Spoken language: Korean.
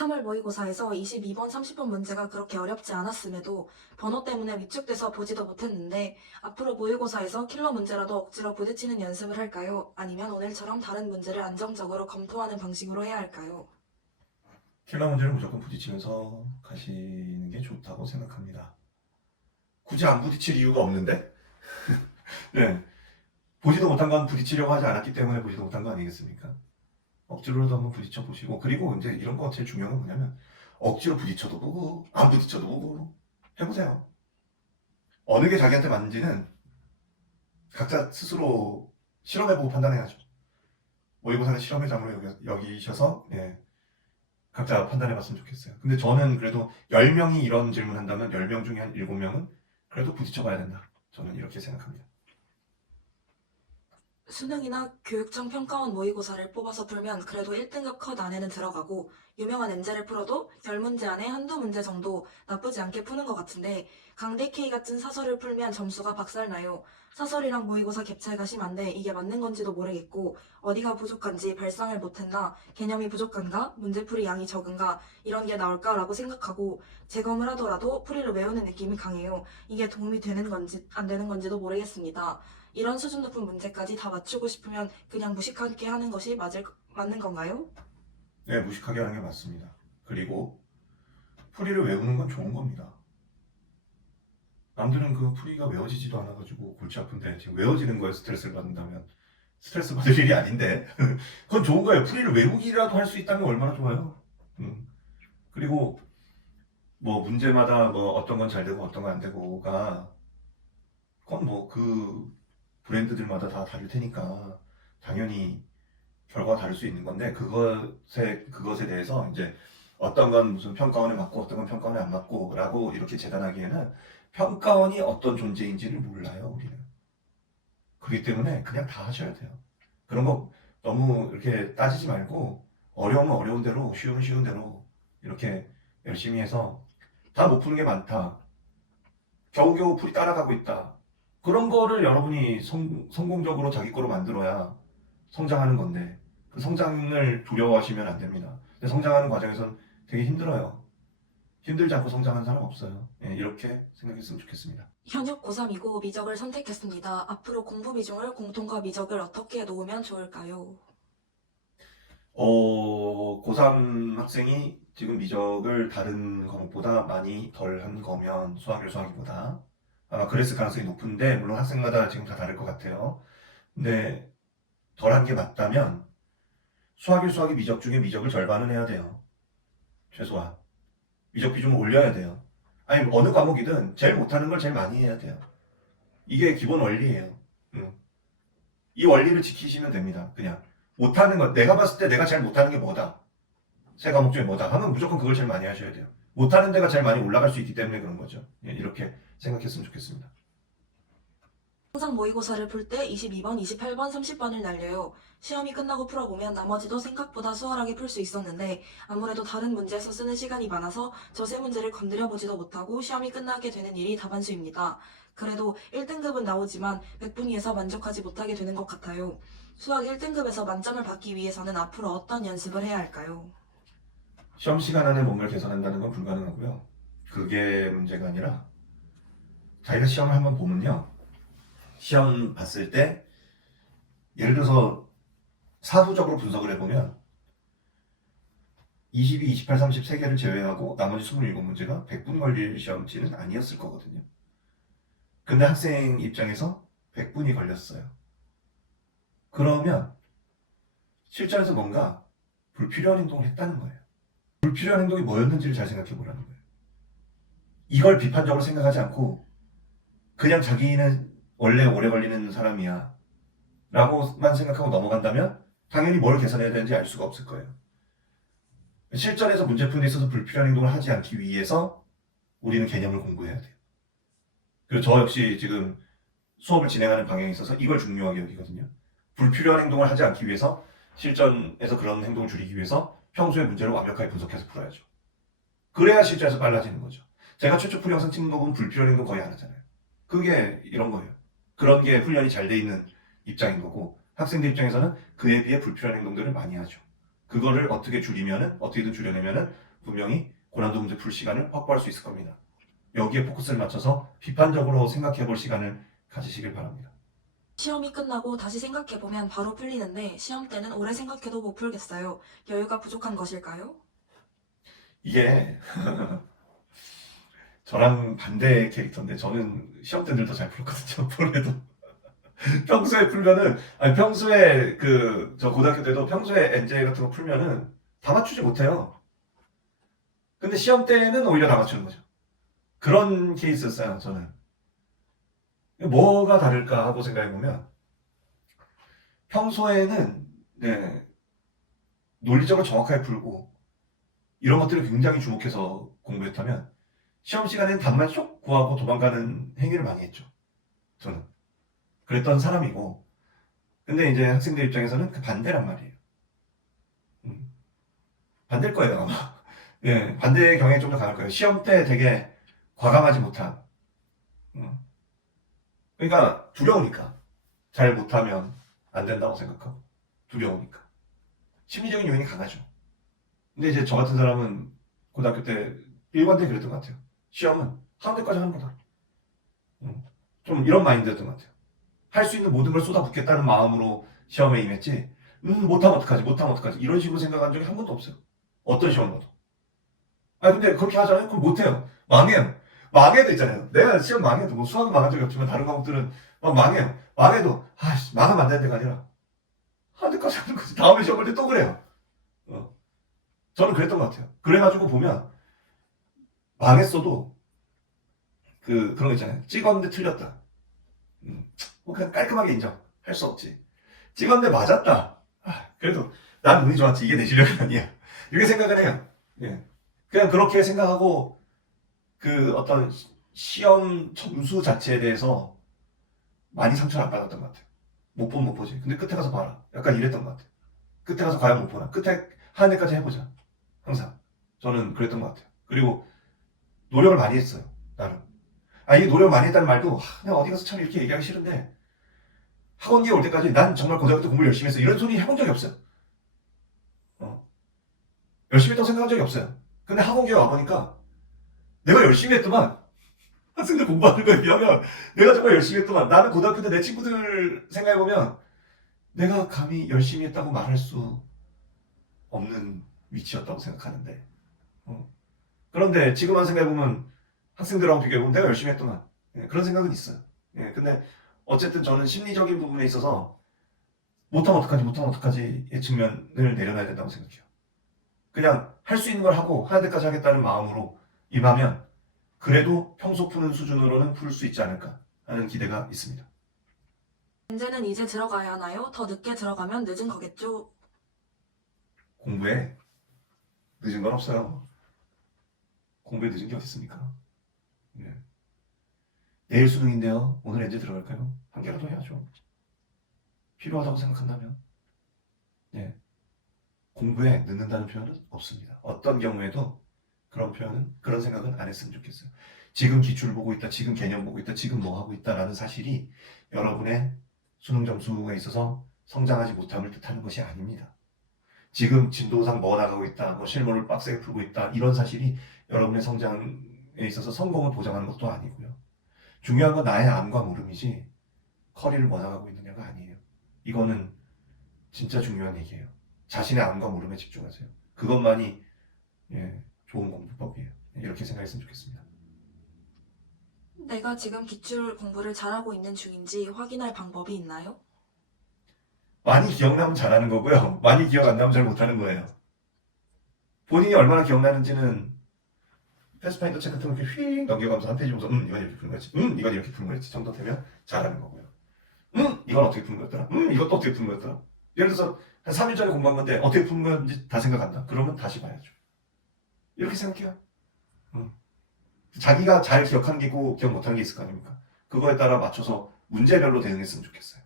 3월 모의고사에서 22번, 30번 문제가 그렇게 어렵지 않았음에도 번호 때문에 위축돼서 보지도 못했는데 앞으로 모의고사에서 킬러 문제라도 억지로 부딪히는 연습을 할까요? 아니면 오늘처럼 다른 문제를 안정적으로 검토하는 방식으로 해야 할까요? 킬러 문제를 무조건 부딪히면서 가시는 게 좋다고 생각합니다. 굳이 안 부딪힐 이유가 없는데? 네. 보지도 못한 건 부딪히려고 하지 않았기 때문에 보지도 못한 거 아니겠습니까? 억지로라도 한번 부딪혀 보시고, 그리고 이제 이런 거 제일 중요한 건 뭐냐면 억지로 부딪혀도 보고 안 부딪혀도 보고 해보세요. 어느 게 자기한테 맞는지는 각자 스스로 실험해보고 판단해야죠. 모의고사는 실험의 장으로 여기셔서 각자 판단해봤으면 좋겠어요. 근데 저는 그래도 10명이 이런 질문 한다면 10명 중에 한 7명은 그래도 부딪혀봐야 된다. 저는 이렇게 생각합니다. 수능이나 교육청 평가원 모의고사를 뽑아서 풀면 그래도 1등급 컷 안에는 들어가고 유명한 문제를 풀어도 10문제 안에 한두 문제 정도 나쁘지 않게 푸는 것 같은데 강대 K 같은 사설을 풀면 점수가 박살나요. 사설이랑 모의고사 갭 차이가 심한데 이게 맞는 건지도 모르겠고 어디가 부족한지 발상을 못했나 개념이 부족한가 문제풀이 양이 적은가 이런 게 나올까라고 생각하고 재검을 하더라도 풀이를 외우는 느낌이 강해요. 이게 도움이 되는 건지 안 되는 건지도 모르겠습니다. 이런 수준 높은 문제까지 다 맞추고 싶으면 그냥 무식하게 하는 것이 맞는 건가요? 네, 무식하게 하는 게 맞습니다. 그리고 풀이를 외우는 건 좋은 겁니다. 남들은 그 풀이가 외워지지도 않아가지고 골치 아픈데 지금 외워지는 거에 스트레스를 받는다면 스트레스 받을 일이 아닌데 그건 좋은 거예요. 풀이를 외우기라도 할 수 있다면 얼마나 좋아요. 그리고 뭐 문제마다 뭐 어떤 건 잘 되고 어떤 건 안 되고가 그건 뭐 그 브랜드들마다 다 다를 테니까 당연히 결과가 다를 수 있는 건데 그것에 대해서 이제 어떤 건 무슨 평가원에 맞고 어떤 건 평가원에 안 맞고 라고 이렇게 재단하기에는 평가원이 어떤 존재인지를 몰라요, 우리는. 그렇기 때문에 그냥 다 하셔야 돼요. 그런 거 너무 이렇게 따지지 말고 어려우면 어려운 대로 쉬우면 쉬운 대로 이렇게 열심히 해서 다 못 푸는 게 많다. 겨우겨우 풀이 따라가고 있다. 그런 거를 여러분이 성공적으로 자기 거로 만들어야 성장하는 건데 그 성장을 두려워하시면 안 됩니다. 근데 성장하는 과정에선 되게 힘들어요. 힘들지 않고 성장하는 사람 없어요. 이렇게 생각했으면 좋겠습니다. 현역 고3이고 미적을 선택했습니다. 앞으로 공부 비중을 공통과 미적을 어떻게 놓으면 좋을까요? 고3 학생이 지금 미적을 다른 과목보다 많이 덜 한 거면 수학을 수학이보다 아마 그랬을 가능성이 높은데 물론 학생마다 지금 다 다를 것 같아요. 근데 덜 한 게 맞다면 수학이 미적 중에 미적을 절반은 해야 돼요. 최소한. 미적 비중을 올려야 돼요. 아니 어느 과목이든 제일 못하는 걸 제일 많이 해야 돼요. 이게 기본 원리예요. 이 원리를 지키시면 됩니다. 그냥 못하는 것 내가 봤을 때 내가 제일 못하는 게 뭐다. 세 과목 중에 뭐다 하면 무조건 그걸 제일 많이 하셔야 돼요. 못하는 데가 제일 많이 올라갈 수 있기 때문에 그런 거죠. 이렇게 생각했으면 좋겠습니다. 항상 모의고사를 풀 때 22번, 28번, 30번을 날려요. 시험이 끝나고 풀어보면 나머지도 생각보다 수월하게 풀 수 있었는데 아무래도 다른 문제에서 쓰는 시간이 많아서 저 세 문제를 건드려보지도 못하고 시험이 끝나게 되는 일이 다반수입니다. 그래도 1등급은 나오지만 100분위에서 만족하지 못하게 되는 것 같아요. 수학 1등급에서 만점을 받기 위해서는 앞으로 어떤 연습을 해야 할까요? 시험 시간 안에 뭔가를 개선한다는 건 불가능하고요. 그게 문제가 아니라 자기가 시험을 한번 보면요. 시험 봤을 때 예를 들어서 사후적으로 분석을 해보면 22, 28, 30 3개를 제외하고 나머지 27문제가 100분 걸릴 시험지는 아니었을 거거든요. 근데 학생 입장에서 100분이 걸렸어요. 그러면 실전에서 뭔가 불필요한 행동을 했다는 거예요. 불필요한 행동이 뭐였는지를 잘 생각해 보라는 거예요. 이걸 비판적으로 생각하지 않고 그냥 자기는 원래 오래 걸리는 사람이야 라고만 생각하고 넘어간다면 당연히 뭘 개선해야 되는지 알 수가 없을 거예요. 실전에서 문제 푸는 데 있어서 불필요한 행동을 하지 않기 위해서 우리는 개념을 공부해야 돼요. 그리고 저 역시 지금 수업을 진행하는 방향에 있어서 이걸 중요하게 여기거든요. 불필요한 행동을 하지 않기 위해서 실전에서 그런 행동을 줄이기 위해서 평소에 문제를 완벽하게 분석해서 풀어야죠. 그래야 실전에서 빨라지는 거죠. 제가 최초 풀이 영상 찍는 거 보면 불필요한 행동 거의 안 하잖아요. 그게 이런 거예요. 그런 게 훈련이 잘 돼 있는 입장인 거고 학생들 입장에서는 그에 비해 불필요한 행동들을 많이 하죠. 그거를 어떻게 줄이면은, 어떻게든 줄여내면은 분명히 고난도 문제 풀 시간을 확보할 수 있을 겁니다. 여기에 포커스를 맞춰서 비판적으로 생각해 볼 시간을 가지시길 바랍니다. 시험이 끝나고 다시 생각해보면 바로 풀리는데 시험 때는 오래 생각해도 못 풀겠어요. 여유가 부족한 것일까요? 이게 저랑 반대 캐릭터인데 저는 시험 때는 더 잘 풀었거든요. 그래도 평소에 풀면은 아니 평소에 저 고등학교 때도 평소에 엔제 같은 거 풀면은 다 맞추지 못해요. 근데 시험 때는 오히려 다 맞추는 거죠. 그런 케이스였어요. 저는 뭐가 다를까 하고 생각해 보면 평소에는 네, 논리적으로 정확하게 풀고 이런 것들을 굉장히 주목해서 공부했다면 시험 시간에는 답만 쏙 구하고 도망가는 행위를 많이 했죠. 저는 그랬던 사람이고 근데 이제 학생들 입장에서는 그 반대란 말이에요. 음, 반대일 거예요 아마. 예, 반대의 경향이 좀 더 강할 거예요. 시험 때 되게 과감하지 못한. 음, 그러니까 두려우니까 잘 못하면 안 된다고 생각하고 두려우니까 심리적인 요인이 강하죠. 근데 이제 저 같은 사람은 고등학교 때 일관되게 그랬던 것 같아요. 시험은 하는 데까지 하는 거다. 좀 이런 마인드였던 것 같아요. 할 수 있는 모든 걸 쏟아붓겠다는 마음으로 시험에 임했지. 못하면 어떡하지, 못하면 어떡하지. 이런 식으로 생각한 적이 한 번도 없어요. 어떤 시험 봐도. 아 근데 그렇게 하잖아요? 그럼 못해요. 망해요. 망해도 있잖아요. 내가 시험 망해도 뭐 수학은 망한 적이 없지만 다른 과목들은 막 망해요. 망해도 아씨 망하면 안 되는 데가 아니라 하는 데까지 하는 거지. 다음에 시험 볼 때 또 그래요. 어. 저는 그랬던 것 같아요. 그래가지고 보면 망했어도 그런 거 있잖아요. 찍었는데 틀렸다. 뭐 그냥 깔끔하게 인정. 할 수 없지. 찍었는데 맞았다. 그래도 난 운이 좋았지. 이게 내 실력이 아니야. 이렇게 생각을 해요. 예. 그냥 그렇게 생각하고 어떤 시험 점수 자체에 대해서 많이 상처를 안 받았던 것 같아요. 못 보면 못 보지. 근데 끝에 가서 봐라. 약간 이랬던 것 같아요. 끝에 가서 과연 못 보나. 끝에 하는 데까지 해보자. 항상. 저는 그랬던 것 같아요. 그리고 노력을 많이 했어요. 나름. 이게 노력을 많이 했다는 말도 그냥 어디 가서 참 이렇게 얘기하기 싫은데 학원기에 올 때까지 난 정말 고등학교 때 공부를 열심히 했어. 이런 소리 해본 적이 없어요. 열심히 했다고 생각한 적이 없어요. 근데 학원기에 와보니까 내가 열심히 했더만 학생들 공부하는 거에 비하면 내가 정말 열심히 했더만 나는 고등학교 때 내 친구들 생각해보면 내가 감히 열심히 했다고 말할 수 없는 위치였다고 생각하는데 그런데 지금만 생각해보면 학생들하고 비교해보면 내가 열심히 했더만 그런 생각은 있어요. 근데 어쨌든 저는 심리적인 부분에 있어서 못하면 어떡하지 못하면 어떡하지의 측면을 내려놔야 된다고 생각해요. 그냥 할 수 있는 걸 하고 하는 데까지 하겠다는 마음으로 임하면 그래도 평소 푸는 수준으로는 풀 수 있지 않을까 하는 기대가 있습니다. 엔제는 이제 들어가야 하나요? 더 늦게 들어가면 늦은 거겠죠? 공부에 늦은 건 없어요. 공부에 늦은 게 어디 있습니까? 네. 내일 수능인데요. 오늘 엔제 들어갈까요? 한 개라도 해야죠. 필요하다고 생각한다면. 네. 공부에 늦는다는 표현은 없습니다. 어떤 경우에도 그런 표현은, 그런 생각은 안 했으면 좋겠어요. 지금 기출 보고 있다, 지금 개념 보고 있다, 지금 뭐 하고 있다라는 사실이 여러분의 수능 점수에 있어서 성장하지 못함을 뜻하는 것이 아닙니다. 지금 진도상 뭐 나가고 있다, 뭐 실물을 빡세게 풀고 있다, 이런 사실이 여러분의 성장에 있어서 성공을 보장하는 것도 아니고요. 중요한 건 나의 암과 물음이지 커리를 뭐 나가고 있느냐가 아니에요. 이거는 진짜 중요한 얘기예요. 자신의 암과 물음에 집중하세요. 그것만이 좋은 공부법이에요. 이렇게 생각했으면 좋겠습니다. 내가 지금 기출 공부를 잘하고 있는 중인지 확인할 방법이 있나요? 많이 기억나면 잘하는 거고요. 많이 기억 안 나면 잘 못하는 거예요. 본인이 얼마나 기억나는지는 패스파인더 책 같은 거 이렇게 휙 넘겨가면서 한 페이지 보면서 이건 이렇게 푸는 거였지. 이건 이렇게 푸는 거였지. 정도 되면 잘하는 거고요. 이건 어떻게 푸는 거였더라. 이것도 어떻게 푸는 거였더라. 예를 들어서 한 3일 전에 공부한 건데 어떻게 푸는 건지 다 생각한다. 그러면 다시 봐야죠. 이렇게 생각해요. 자기가 잘 기억하는 게 있고 기억 못하는 게 있을 거 아닙니까? 그거에 따라 맞춰서 문제별로 대응했으면 좋겠어요.